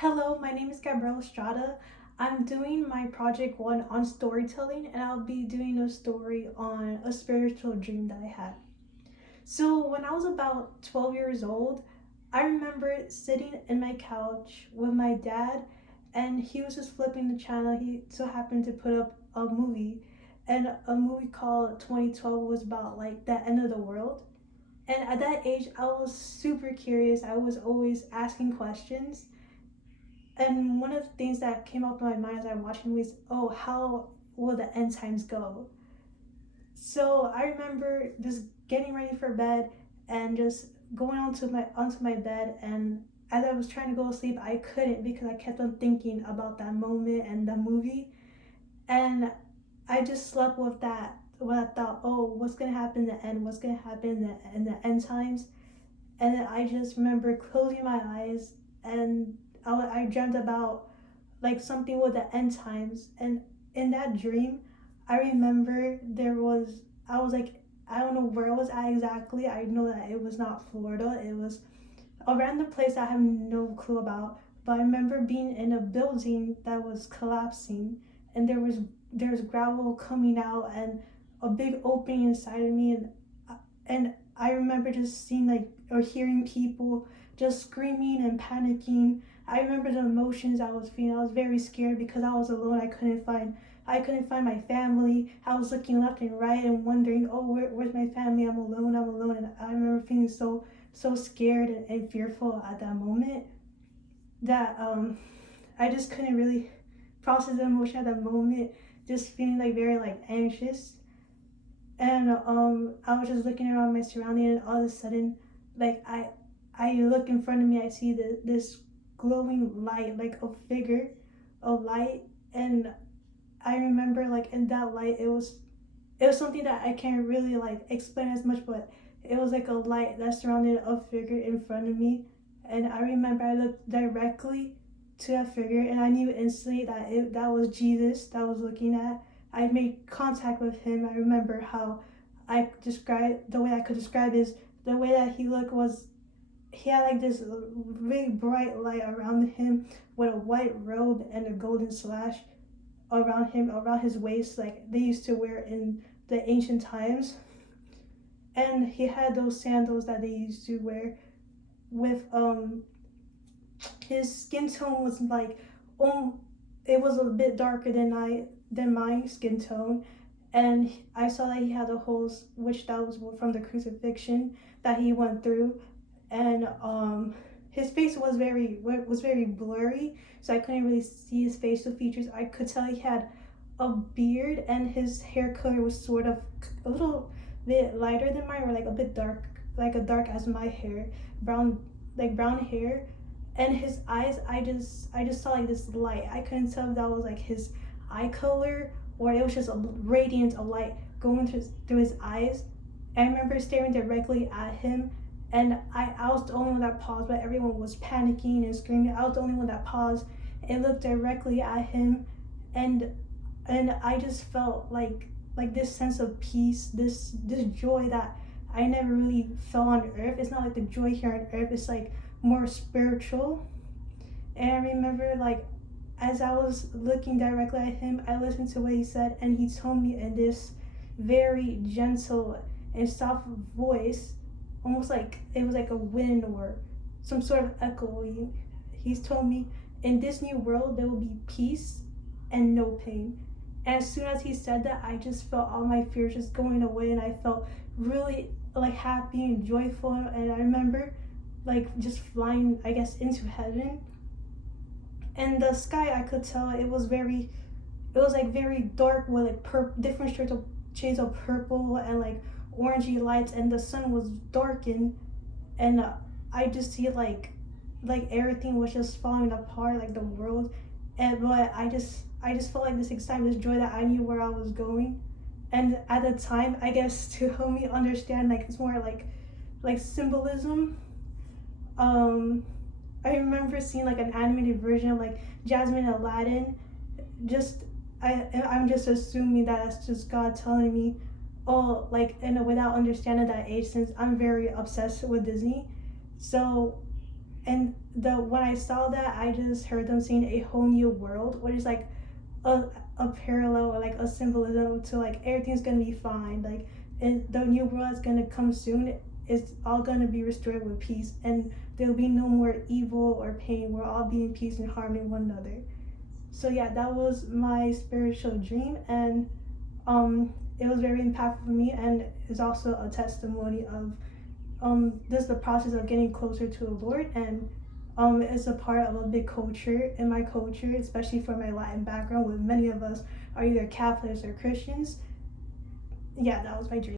Hello, my name is Gabrielle Estrada. I'm doing my project one on storytelling, and I'll be doing a story on a spiritual dream that I had. So, when I was about 12 years old, I remember sitting in my couch with my dad, and he was just flipping the channel. He so happened to put up a movie, and a movie called 2012 was about like the end of the world. And at that age, I was super curious. I was always asking questions, and one of the things that came up in my mind as I watched the movie is, oh, how will the end times go? So I remember just getting ready for bed and just going onto my bed, and as I was trying to go to sleep, I couldn't because I kept on thinking about that moment and the movie, and I just slept with that. When I thought, oh, what's gonna happen in the end? What's gonna happen in the end times? And then I just remember closing my eyes, and I dreamt about like something with the end times. And in that dream, I remember I was like, I don't know where I was at exactly. I know that it was not Florida. It was a random place I have no clue about. But I remember being in a building that was collapsing, and there was gravel coming out and a big opening inside of me, and I remember just seeing like or hearing people just screaming and panicking. I remember the emotions I was feeling. I was very scared because I was alone. I couldn't find my family. I was looking left and right and wondering, oh, where's my family? I'm alone. I'm alone. And I remember feeling so scared and fearful at that moment that I just couldn't really process the emotion at that moment. Just feeling like very like anxious, and I was just looking around my surrounding, and all of a sudden, like I look in front of me, I see this glowing light, like a figure of light, and I remember like in that light, it was something that I can't really like explain as much, but it was like a light that surrounded a figure in front of me, and I remember I looked directly to that figure, and I knew instantly that was Jesus that I was looking at. I made contact with him. I remember how the way I could describe is the way that he looked was he had like this really bright light around him with a white robe and a golden slash around him, around his waist, like they used to wear in the ancient times. And he had those sandals that they used to wear with his skin tone was like it was a bit darker than my skin tone, and I saw that he had the holes, which that was from the crucifixion that he went through, and his face was very blurry, so I couldn't really see his facial features. I could tell he had a beard, and his hair color was sort of a little bit lighter than mine, or like a bit dark, like a dark as my hair, brown, like brown hair. And his eyes, I just saw like this light. I couldn't tell if that was like his eye color or it was just a radiance of light going through his eyes. I remember staring directly at him, and I was the only one that paused, but everyone was panicking and screaming. I was the only one that paused and looked directly at him, and I just felt like this sense of peace, this joy that I never really felt on earth. It's not like the joy here on earth. It's like more spiritual. And I remember like as I was looking directly at him, I listened to what he said, and he told me in this very gentle and soft voice, almost like it was like a wind or some sort of echo. He's told me, in this new world there will be peace and no pain. And as soon as he said that, I just felt all my fears just going away, and I felt really like happy and joyful. And I remember like just flying, I guess, into heaven. And the sky, I could tell it was like very dark with like different shades of purple and like orangey lights, and the sun was darkened, and I just see like everything was just falling apart, like the world. And but I just felt like this excitement, this joy that I knew where I was going. And at the time, I guess to help me understand, like it's more like symbolism. um I remember seeing like an animated version of like Jasmine and Aladdin. Just I'm just assuming that that's just God telling me, oh, like without understanding that age, since I'm very obsessed with Disney. So And when I saw that, I just heard them saying a whole new world, which is like a, a parallel or like a symbolism to like everything's gonna be fine. Like, and the new world is gonna come soon. It's all gonna be restored with peace, and there'll be no more evil or pain. We'll all be in peace and harmony with one another. So yeah, that was my spiritual dream, and it was very impactful for me, and is also a testimony of this is the process of getting closer to the Lord, and it's a part of a big culture. In my culture, especially for my Latin background, where many of us are either Catholics or Christians. Yeah, that was my dream.